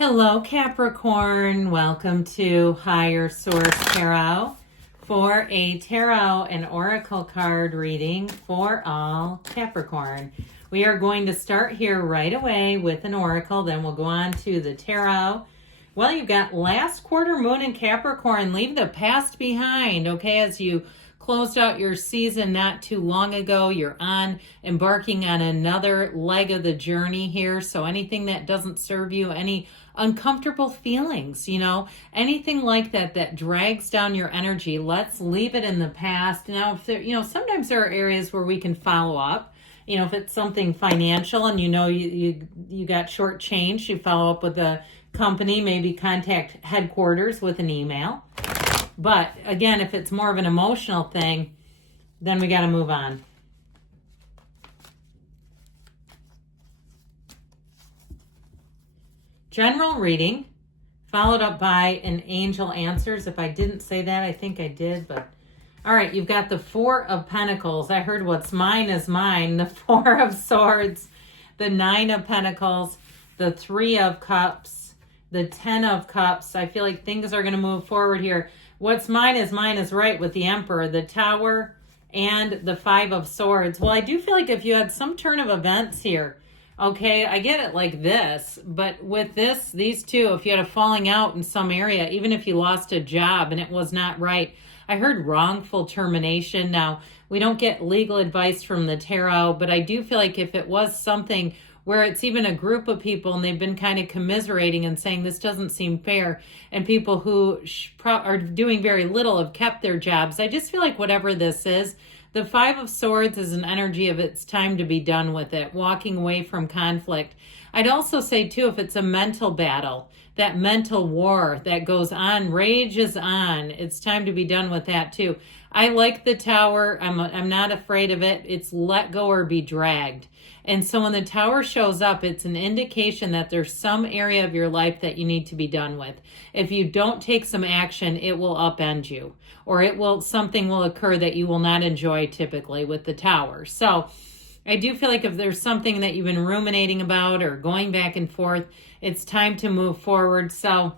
Hello, Capricorn. Welcome to Higher Source Tarot for a tarot and oracle card reading for all Capricorn. We are going to start here right away with an oracle, then we'll go on to the tarot. Well, you've got last quarter moon in Capricorn. Leave the past behind, okay? As you closed out your season not too long ago, you're embarking on another leg of the journey here. So anything that doesn't serve you, any uncomfortable feelings, anything like that drags down your energy, let's leave it in the past. Now, if there, sometimes there are areas where we can follow up. If it's something financial and you got short change, you follow up with a company, maybe contact headquarters with an email. But again, if it's more of an emotional thing, then we got to move on. General reading, followed up by an angel answers. If I didn't say that, I think I did. But all right, you've got the Four of Pentacles. I heard what's mine is mine. The Four of Swords, the Nine of Pentacles, the Three of Cups, the Ten of Cups. I feel like things are going to move forward here. What's mine is right with the Emperor, the Tower, and the Five of Swords. Well, I do feel like if you had some turn of events here, okay, I get it like this, but with these two, if you had a falling out in some area, even if you lost a job and it was not right, I heard wrongful termination. Now, we don't get legal advice from the tarot, but I do feel like if it was something where it's even a group of people and they've been kind of commiserating and saying this doesn't seem fair, and people who are doing very little have kept their jobs. I just feel like whatever this is, the Five of Swords is an energy of it's time to be done with it, walking away from conflict. I'd also say too, if it's a mental battle, that mental war that goes on, rages on, it's time to be done with that too. I like the Tower. I'm not afraid of it. It's let go or be dragged. And so when the Tower shows up, it's an indication that there's some area of your life that you need to be done with. If you don't take some action, it will upend you, or something will occur that you will not enjoy typically with the Tower. So I do feel like if there's something that you've been ruminating about or going back and forth, it's time to move forward. So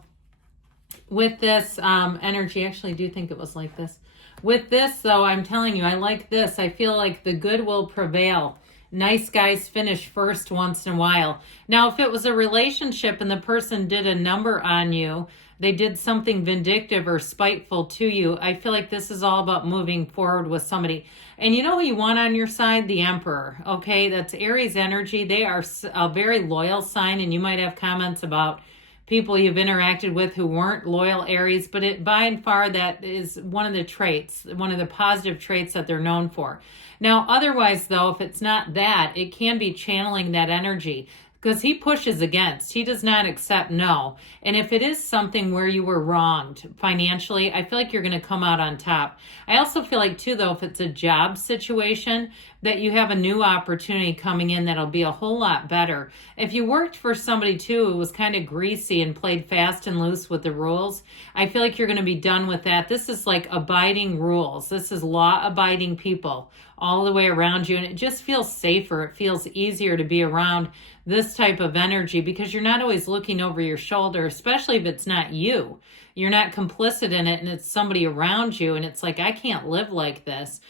with this energy, I actually do think it was like this. With this, though, I'm telling you, I like this. I feel like the good will prevail. Nice guys finish first once in a while. Now, if it was a relationship and the person did a number on you, they did something vindictive or spiteful to you, I feel like this is all about moving forward with somebody. And you know who you want on your side? The Emperor, okay? That's Aries energy. They are a very loyal sign, and you might have comments about people you've interacted with who weren't loyal Aries, but by and far that is one of the traits, one of the positive traits that they're known for. Now, otherwise, though, if it's not that, it can be channeling that energy, because he pushes against. He does not accept no. And if it is something where you were wronged financially, I feel like you're going to come out on top. I also feel like, too, though, if it's a job situation, that you have a new opportunity coming in that'll be a whole lot better. If you worked for somebody, too, who was kind of greasy and played fast and loose with the rules, I feel like you're going to be done with that. This is like abiding rules. This is law-abiding people all the way around you, and it just feels safer. It feels easier to be around this type of energy because you're not always looking over your shoulder, especially if it's not you. You're not complicit in it and it's somebody around you, and it's like, I can't live like this.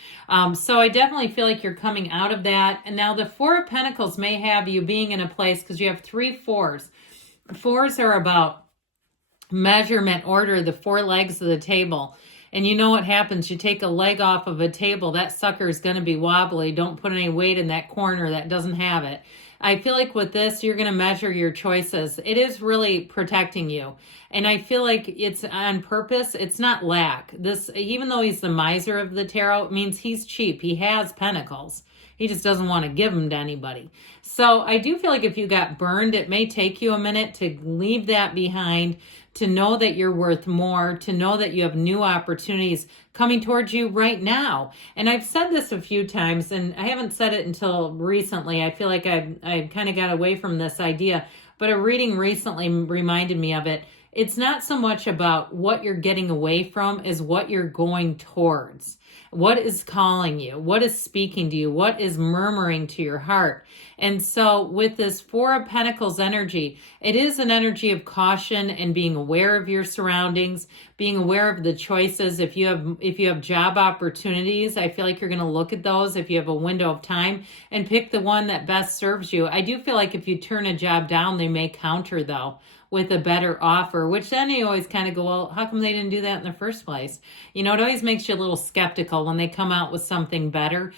So I definitely feel like you're coming out of that. And now the Four of Pentacles may have you being in a place, because you have 3 fours. Fours are about measurement, order, the 4 legs of the table. And you know what happens? You take a leg off of a table, that sucker is going to be wobbly. Don't put any weight in that corner that doesn't have it. I feel like with this, you're going to measure your choices. It is really protecting you. And I feel like it's on purpose. It's not lack. This, even though he's the miser of the tarot, it means he's cheap. He has pentacles. He just doesn't want to give them to anybody. So I do feel like if you got burned, it may take you a minute to leave that behind, to know that you're worth more, to know that you have new opportunities coming towards you right now. And I've said this a few times, and I haven't said it until recently. I feel like I kind of got away from this idea, but a reading recently reminded me of it. It's not so much about what you're getting away from as what you're going towards. What is calling you? What is speaking to you? What is murmuring to your heart? And so with this Four of Pentacles energy, it is an energy of caution and being aware of your surroundings, being aware of the choices. If you have job opportunities, I feel like you're going to look at those if you have a window of time and pick the one that best serves you. I do feel like if you turn a job down, they may counter though with a better offer, which then you always kind of go, well, how come they didn't do that in the first place? You know, it always makes you a little skeptical when they come out with something better.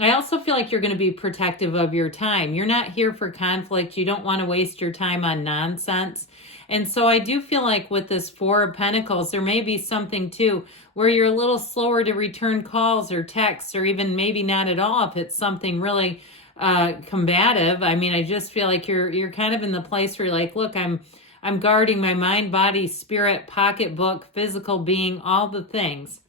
I also feel like you're going to be protective of your time. You're not here for conflict. You don't want to waste your time on nonsense. And so I do feel like with this Four of Pentacles, there may be something too where you're a little slower to return calls or texts, or even maybe not at all if it's something really combative. I mean, I just feel like you're kind of in the place where you're like, look, I'm guarding my mind, body, spirit, pocketbook, physical being, all the things.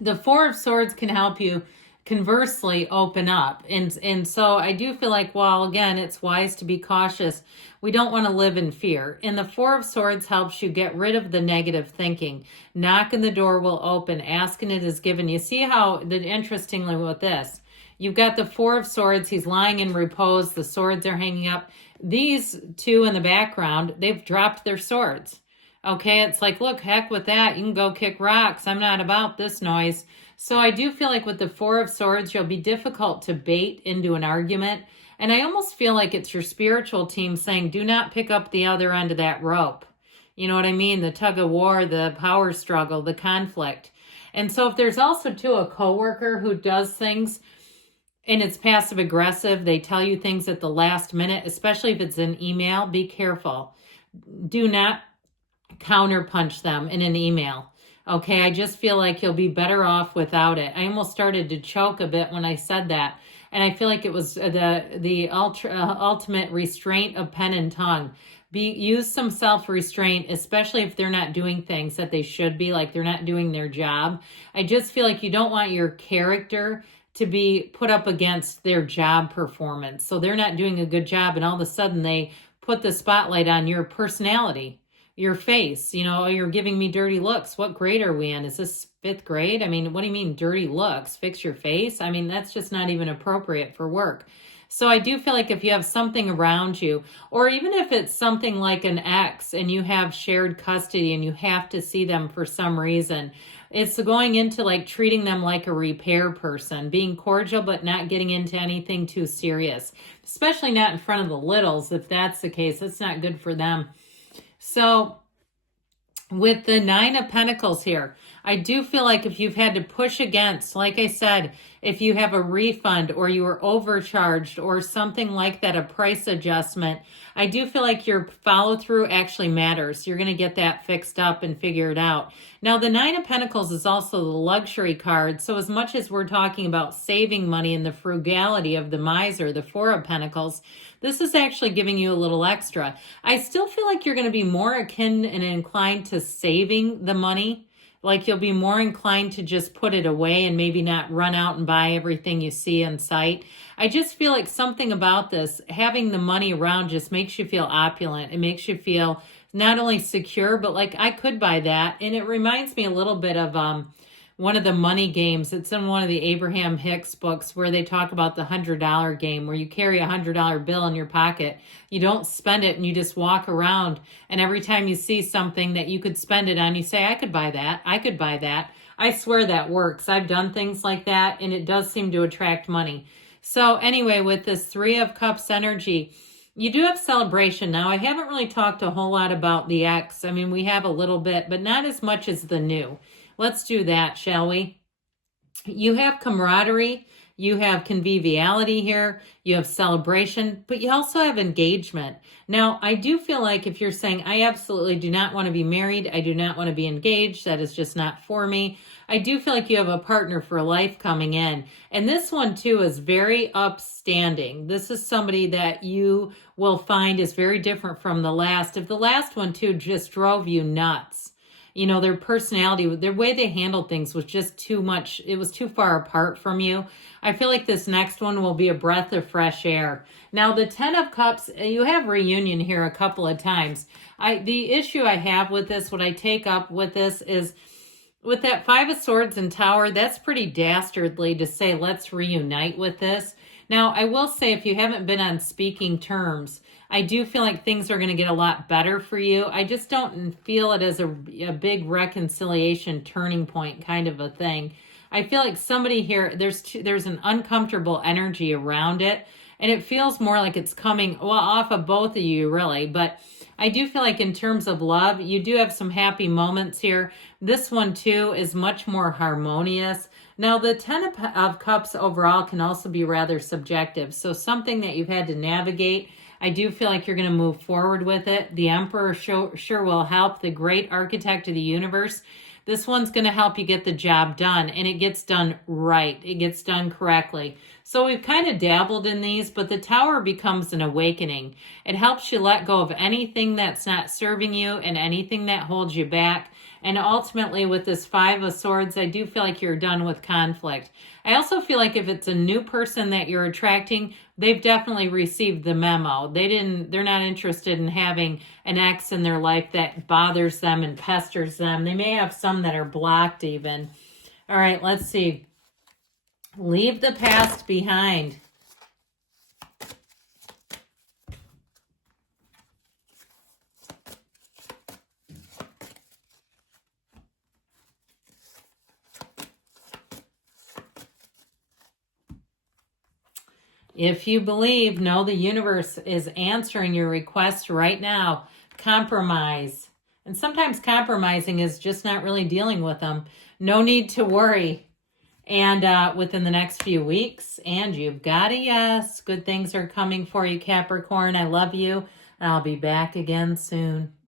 The Four of Swords can help you conversely open up. And so I do feel like, well, again, it's wise to be cautious. We don't want to live in fear. And the Four of Swords helps you get rid of the negative thinking. Knocking the door will open. Asking it is given. You see how, interestingly with this, you've got the Four of Swords. He's lying in repose. The swords are hanging up. These two in the background, they've dropped their swords. Okay, it's like, look, heck with that. You can go kick rocks. I'm not about this noise. So I do feel like with the Four of Swords, you'll be difficult to bait into an argument. And I almost feel like it's your spiritual team saying, do not pick up the other end of that rope. You know what I mean? The tug of war, the power struggle, the conflict. And so if there's also too a coworker who does things and it's passive aggressive, they tell you things at the last minute, especially if it's an email, be careful. Do not counterpunch them in an email. Okay, I just feel like you'll be better off without it. I almost started to choke a bit when I said that. And I feel like it was the ultimate restraint of pen and tongue. Use some self-restraint, especially if they're not doing things that they should be, like they're not doing their job. I just feel like you don't want your character to be put up against their job performance. So they're not doing a good job and all of a sudden they put the spotlight on your personality, your face. You know, you're giving me dirty looks. What grade are we in? Is this 5th grade? I mean, what do you mean dirty looks? Fix your face? I mean, that's just not even appropriate for work. So I do feel like if you have something around you, or even if it's something like an ex and you have shared custody and you have to see them for some reason, it's going into like treating them like a repair person, being cordial but not getting into anything too serious, especially not in front of the littles. If that's the case, that's not good for them. So with the Nine of Pentacles here, I do feel like if you've had to push against, like I said, if you have a refund or you were overcharged or something like that, a price adjustment, I do feel like your follow through actually matters. You're going to get that fixed up and figure it out. Now, the Nine of Pentacles is also the luxury card. So as much as we're talking about saving money and the frugality of the miser, the Four of Pentacles, this is actually giving you a little extra. I still feel like you're going to be more akin and inclined to saving the money. Like you'll be more inclined to just put it away and maybe not run out and buy everything you see in sight. I just feel like something about this, having the money around just makes you feel opulent. It makes you feel not only secure, but like I could buy that. And it reminds me a little bit of one of the money games. It's in one of the Abraham Hicks books where they talk about the $100 game, where you carry a $100 bill in your pocket. You don't spend it and you just walk around. And every time you see something that you could spend it on, you say, I could buy that. I could buy that. I swear that works. I've done things like that and it does seem to attract money. So anyway, with this Three of Cups energy, you do have celebration. Now, I haven't really talked a whole lot about the ex. I mean, we have a little bit, but not as much as the new. Let's do that, shall we? You have camaraderie, you have conviviality here, you have celebration, but you also have engagement. Now, I do feel like if you're saying, I absolutely do not want to be married, I do not want to be engaged, that is just not for me, I do feel like you have a partner for life coming in. And this one, too, is very upstanding. This is somebody that you will find is very different from the last. If the last one, too, just drove you nuts, you know, their personality, their way they handled things was just too much. It was too far apart from you. I feel like this next one will be a breath of fresh air. Now, the 10 of Cups, you have reunion here a couple of times. The issue I have with this, what I take up with this is with that 5 of Swords and Tower, that's pretty dastardly to say, let's reunite with this. Now, I will say, if you haven't been on speaking terms, I do feel like things are going to get a lot better for you. I just don't feel it as a big reconciliation turning point kind of a thing. I feel like somebody here, there's an uncomfortable energy around it, and it feels more like it's coming, well, off of both of you, really. But I do feel like in terms of love, you do have some happy moments here. This one, too, is much more harmonious. Now, the Ten of Cups overall can also be rather subjective. So something that you've had to navigate, I do feel like you're going to move forward with it. The Emperor sure will help. The great architect of the universe. This one's going to help you get the job done, and it gets done right. It gets done correctly. So we've kind of dabbled in these, but the Tower becomes an awakening. It helps you let go of anything that's not serving you and anything that holds you back. And ultimately, with this Five of Swords, I do feel like you're done with conflict. I also feel like if it's a new person that you're attracting, they've definitely received the memo. They're not interested in having an ex in their life that bothers them and pesters them. They may have some that are blocked even. All right, let's see. Leave the past behind. If you believe, know the universe is answering your request right now. Compromise. And sometimes compromising is just not really dealing with them. No need to worry. And within the next few weeks, and you've got a yes. Good things are coming for you, Capricorn. I love you. And I'll be back again soon.